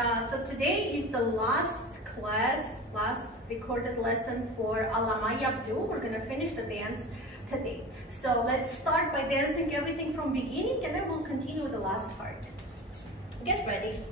So today is the last class, last recorded lesson for Alama Yabdou. We're gonna finish the dance today. So let's start by dancing everything from beginning, and then we'll continue with the last part. Get ready.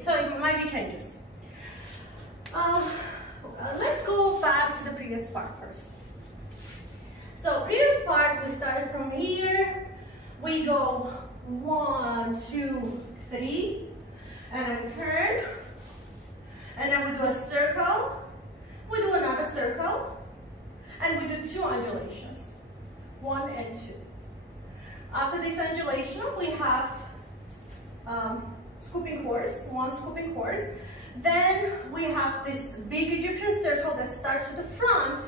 So it might be changes. Let's go back to the previous part first. So previous part, we started from here. We go 1, 2, 3, and then turn. And then we do a circle. We do another circle. And we do 2 undulations. 1 and 2. After this undulation, we have scooping horse, 1 scooping horse. Then we have this big Egyptian circle that starts with the front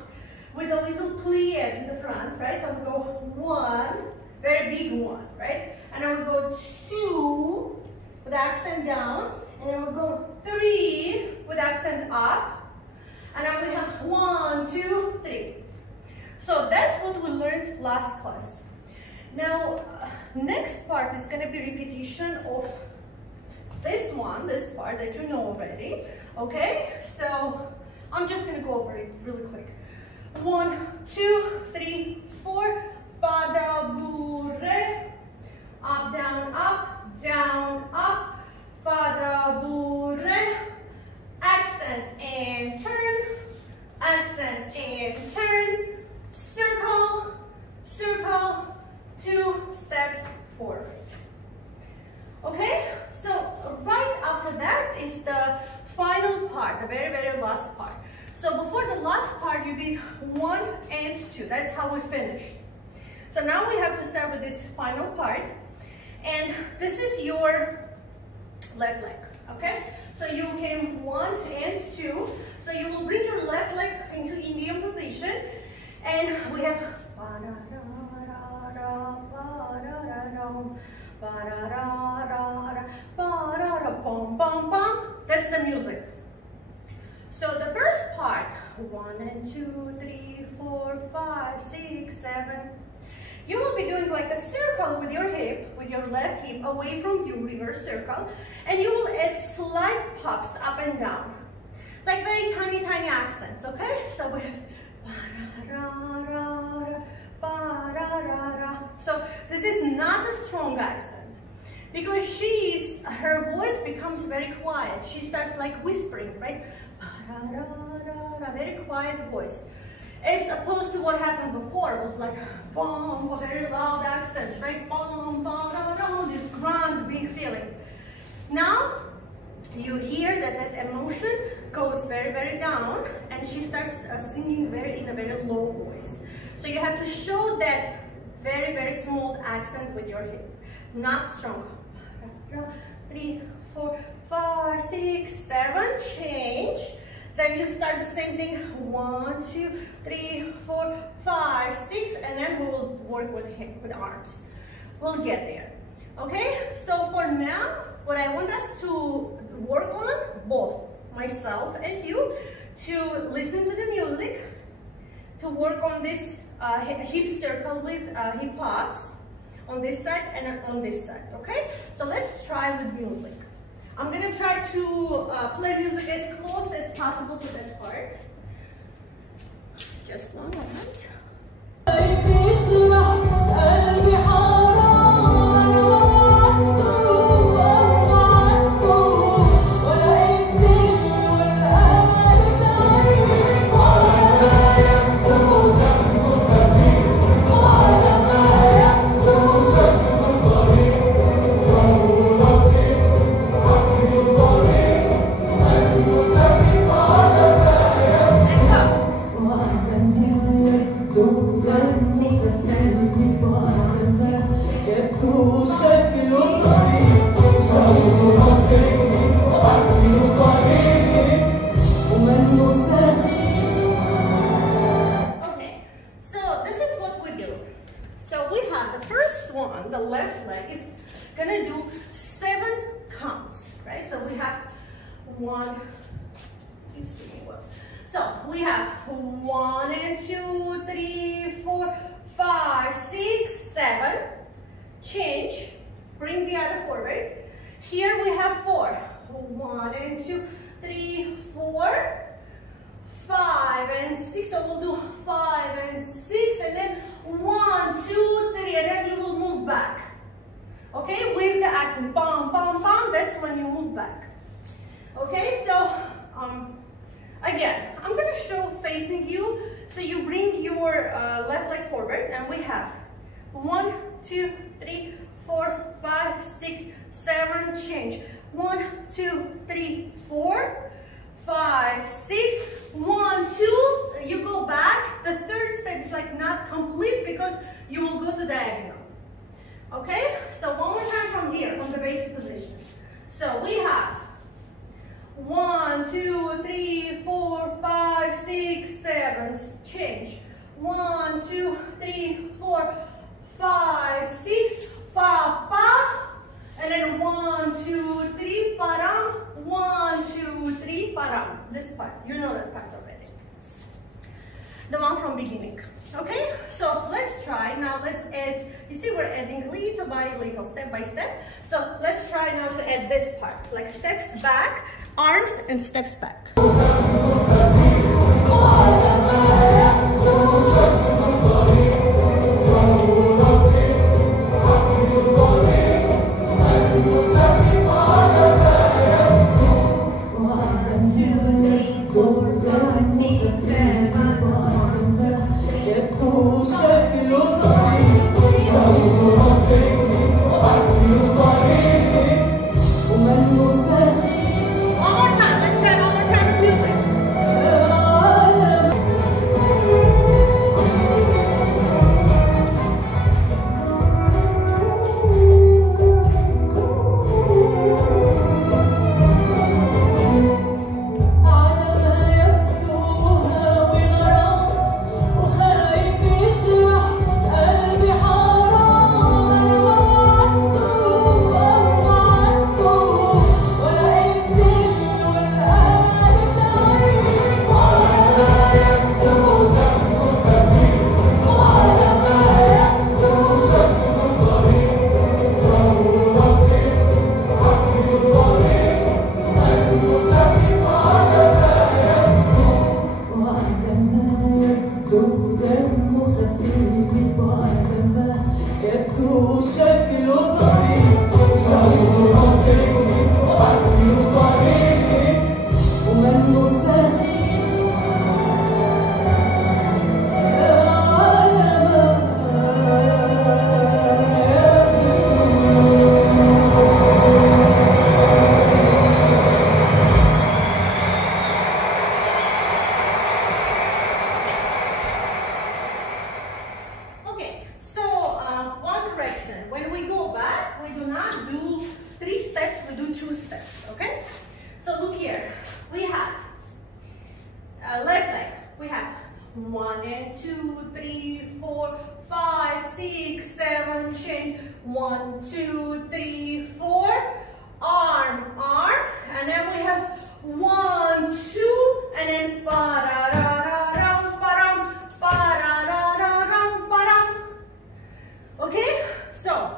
with a little plié in the front, right? So we go 1, very big 1, right? And then we go 2 with accent down, and then we go 3 with accent up, and then we have 1, 2, 3. So that's what we learned last class. Now, next part is going to be repetition of this one, this part that you know already, okay? So I'm just going to go over it really quick. 1, 2, 3, 4, ba da bu re, up, down, up. steps forward. Okay, so right after that is the final part, the very, very last part. So before the last part, you did 1 and 2. That's how we finished. So now we have to start with this final part. And this is your left leg, okay? So you came 1 and 2. So you will bring your left leg into Indian position. And we have that's the music. So the first part, 1 and 2, 3, 4, 5, 6, 7. You will be doing like a circle with your hip, with your left hip away from you, reverse circle, and you will add slight pops up and down, like very tiny, tiny accents, okay? So we have so this is not a strong accent because her voice becomes very quiet. She starts like whispering, right? Very quiet voice. As opposed to what happened before, it was like boom, a very loud accent, right? Boom, boom, this grand, big feeling. Now you hear that emotion goes very, very down, and she starts singing in a very low voice. So you have to show that very, very small accent with your hip, not strong. 3, 4, 5, 6, 7, change. Then you start the same thing, 1, 2, 3, 4, 5, 6, and then we will work with the arms. We'll get there. Okay, so for now, what I want us to work on, both myself and you, to listen to the music, to work on this hip circle with hip hops on this side and on this side, okay? So let's try with music. I'm gonna try to play music as close as possible to that part. Just 1 moment. The left leg is gonna do 7 counts, right? So we have 1, you see me well. So we have 1 and 2, 3, 4, 5, 6, 7. Change, bring the other forward. Here we have 4. 1 and 2, 3, 4, 5 and 6. So we'll do 5 and 6, and then 1, 2, 3, and then you will move back. Okay, with the accent, bam, bam, bam. That's when you move back. Okay, so again, I'm gonna show facing you. So you bring your left leg forward, and we have 1, 2, 3, 4, 5, 6, 7. Change. 1, 2, 3, 4, 5, 6. 1, 2. You go back. The third step is like not complete because you will go to diagonal. Okay, so one more time from here, from the basic position. So we have 1, 2, 3, 4, 5, 6, 7. Change. 1, 2, 3, 4, 5, 6. Pa, pa. And then 1, 2, 3, param. 1, 2, 3, param. This part, you know that part already. The one from beginning. Okay, so let's try. Now let's add, you see we're adding little by little, step by step. So let's try now to add this part, like steps back, arms and steps back. step, we do not do 3 steps, we do 2 steps, okay? So look here, we have left leg, we have 1 and 2, 3, 4, 5, 6, 7, change, 1, 2, 3, 4, arm, arm, and then we have 1, 2, and then ba-da-da-da-dum, ba-dum, ba-da-da-da-dum, ba-dum. Okay, so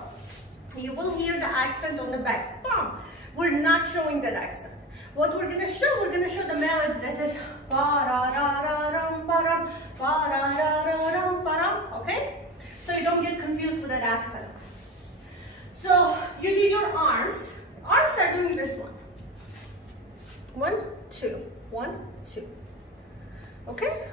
you will hear the accent on the back. Bum. We're not showing that accent. What we're gonna show the melody that says ba-da-da-da-dum, ba-dum, ba-da-da-da-dum, ba-dum. Okay, so you don't get confused with that accent. So you do your arms. Arms are doing this one. 1, 2, 1, 2. Okay?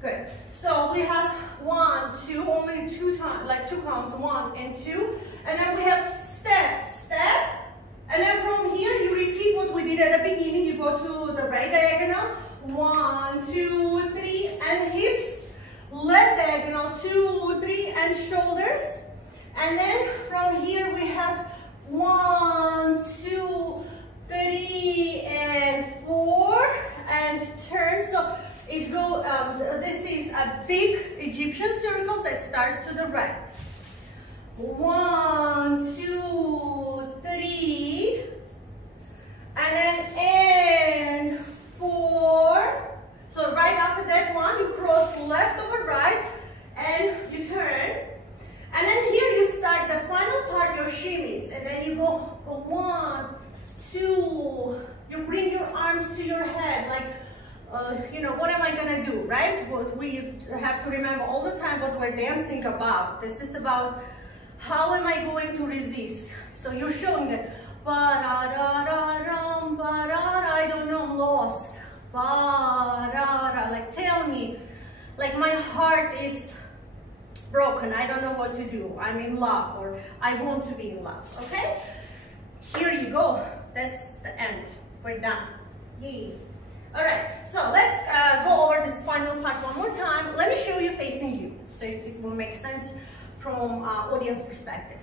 Good. So we have 1, 2, only 2 times, like 2 counts, 1 and 2. And then we have step, step. And then from here, you repeat what we did at the beginning. You go to the right diagonal. 1, 2, 3, and hips. Left diagonal, 2, 3, and shoulders. And then from here, we have 1, 2, 3, and 4, and turn. So it go. This is a big Egyptian circle that starts to the right. 1, 2, 3, and then and 4. So right after that one, you cross left over right, and you turn. And then here you start the final part, your shimmies, and then you go 1, 2. You bring your arms to your head, like, you know, what am I gonna do, right? We have to remember all the time what we're dancing about. This is about how am I going to resist. So you're showing that, ba-da-da-da-dum, ba-da-da, I don't know, I'm lost. Ba-da-da, like tell me, like my heart is broken, I don't know what to do. I'm in love, or I want to be in love, okay? Here you go. That's the end. We're done. Yay. All right, so let's go over this final part one more time. Let me show you facing you, so it will make sense from audience perspective.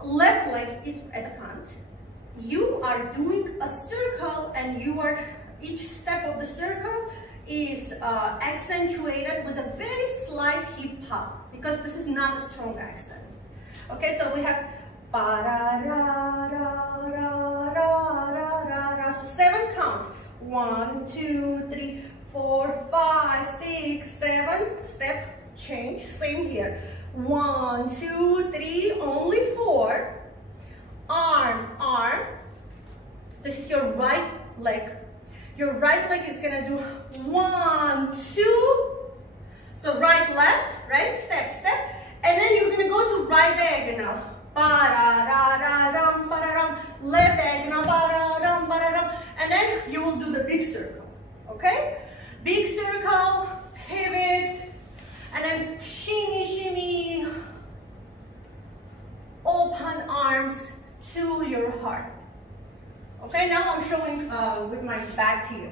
Left leg is at the front. You are doing a circle, and you are, each step of the circle is accentuated with a very slight hip hop, because this is not a strong accent. Okay, so we have ba da da da da da da da. So 7 counts. 1, 2, 3, 4, 5, 6, 7. Step change. Same here. 1, 2, 3. Only 4. Arm, arm. This is your right leg. Your right leg is gonna do 1, 2. So right, left, right, step, step. And then you're gonna go to right diagonal. Ba-da-da-da-dum, ba-da-dum. Left diagonal, ba-da-dum, ba-da-dum. And then you will do the big circle, okay? Big circle, pivot, and then shimmy, shimmy. Open arms to your heart. Okay, now I'm showing with my back to you.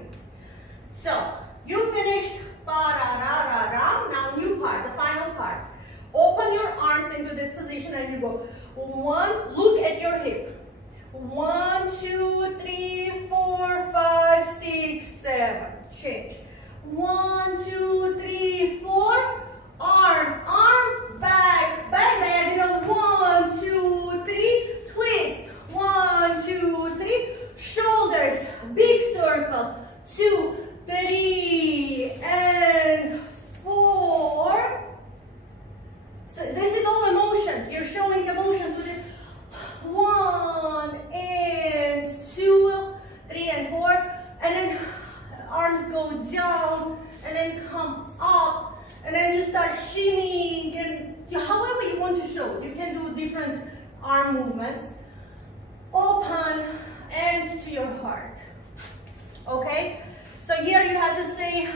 So, you finished ba-da-da-da-dum. Now new part, the final part. Open your arms into this position and you go 1, look at your hip. 1, 2, 3, 4, 5, 6, 7. Change. 1, 2, 3, 4. Arm, arm, back, back diagonal. 1, 2, 3. Twist. 1, 2, 3. Shoulders, big circle. 2, 3, and 4. So this is all emotions. You're showing emotions with it. 1 and 2, 3 and 4, and then arms go down and then come up, and then you start shimmying, and however you want to show it. You can do different arm movements. Open and to your heart. Okay? So here you have to say,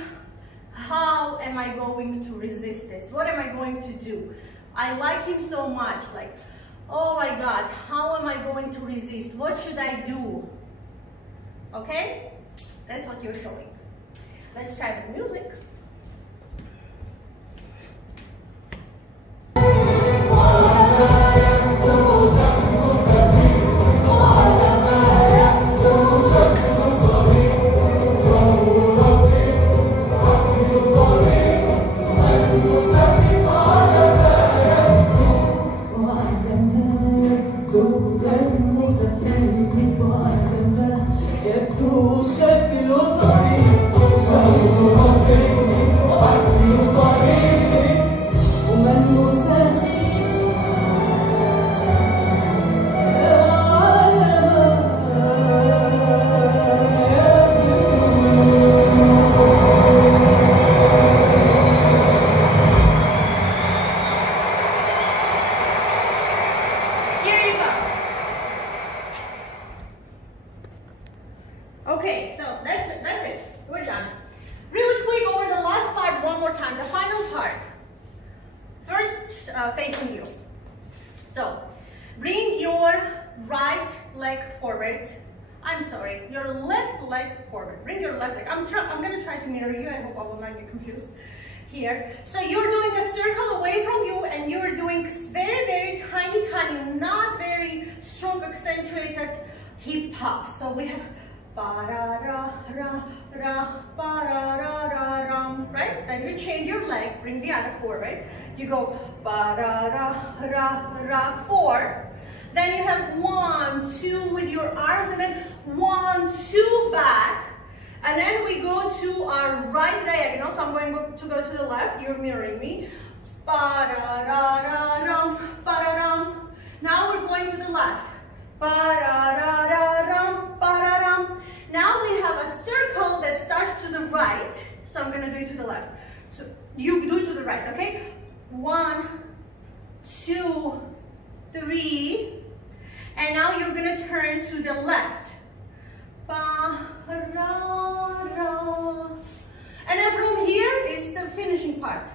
how am I going to resist this? What am I going to do? I like him so much, like, oh my God, how am I going to resist? What should I do? Okay? That's what you're showing. Let's try with music. So bring your right leg forward. I'm sorry, your left leg forward. Bring your left leg. I'm gonna try to mirror you. I hope I will not get confused here. So you're doing a circle away from you, and you're doing very, very tiny, not very strong accentuated hip hops. So we have ba ra ra ra ra ba ra ra ra ram, right? Then you change your leg, bring the other forward. You go ba ra ra ra ra 4. Then you have 1, 2 with your arms, and then 1, 2 back. And then we go to our right diagonal. So I'm going to go to the left. You're mirroring me. Ba-da-da-da-dum, ba-da-dum. Now we're going to the left. Ba-da-da-da-dum, ba-da-dum. Now we have a circle that starts to the right. So I'm going to do it to the left. So you do it to the right, okay? 1, 2, 3. And now you're going to turn to the left. And then from here is the finishing part.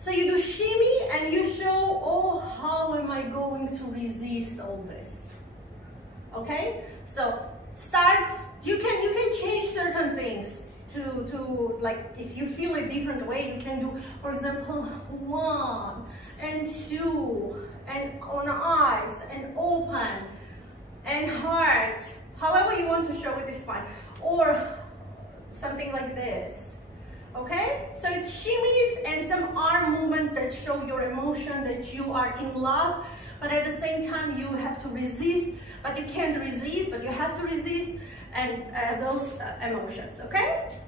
So you do shimmy and you show, oh, how am I going to resist all this? Okay? So start, you can change certain things to like, if you feel a different way, you can do, for example, 1 and 2 and on eyes and open and heart. However you want to show it is fine. Or something like this. Okay? So it's shimmies and some arm movements that show your emotion, that you are in love, but at the same time you have to resist, but you can't resist, but you have to resist, and those emotions, okay?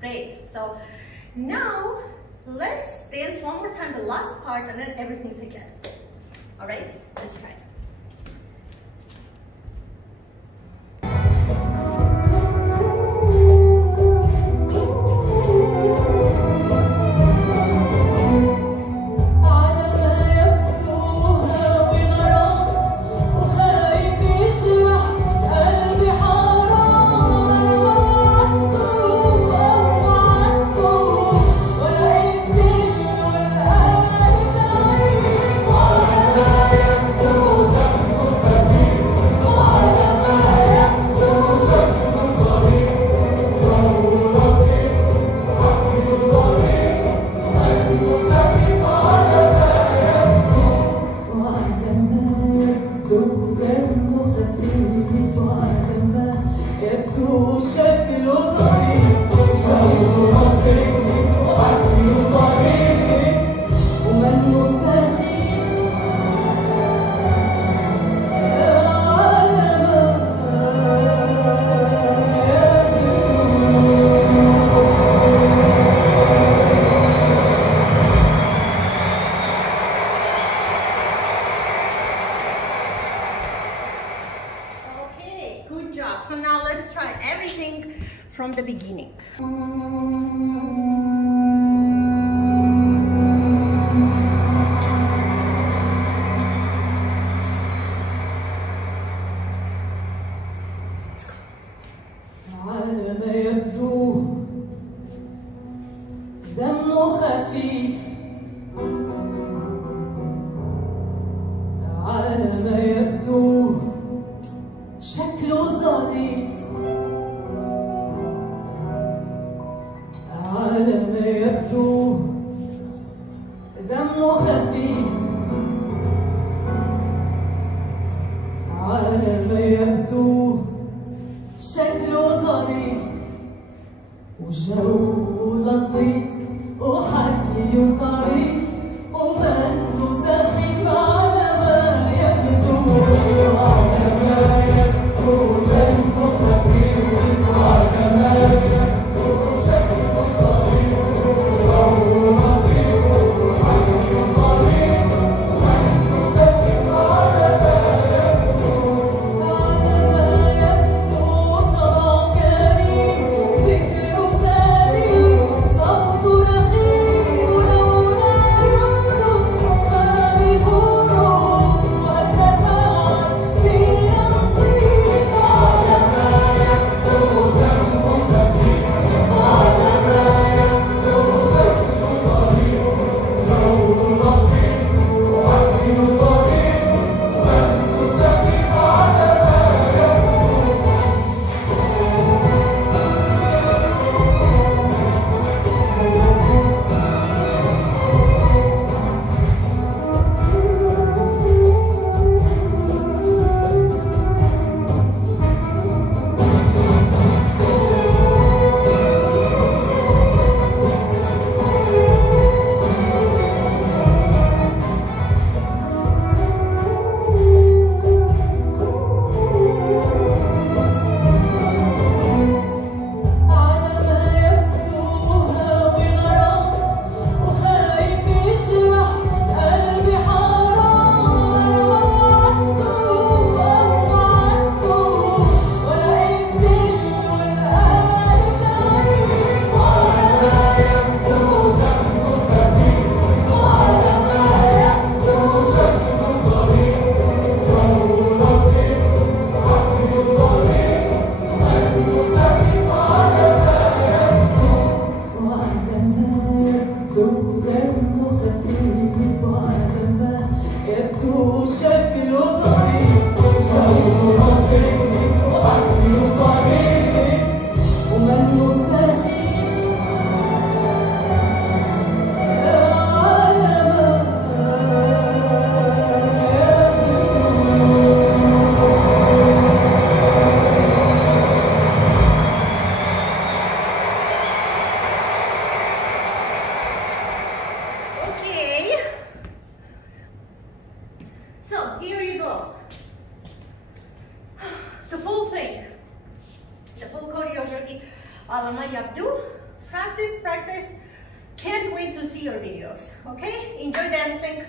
Great. So now let's dance one more time, the last part, and then everything together. All right? Let's try it. So now let's try everything from the beginning. على ما يبدو دمه خفيف على ما يبدو شكله ظريف على Alama yabdou. Practice, practice. Can't wait to see your videos, okay? Enjoy dancing.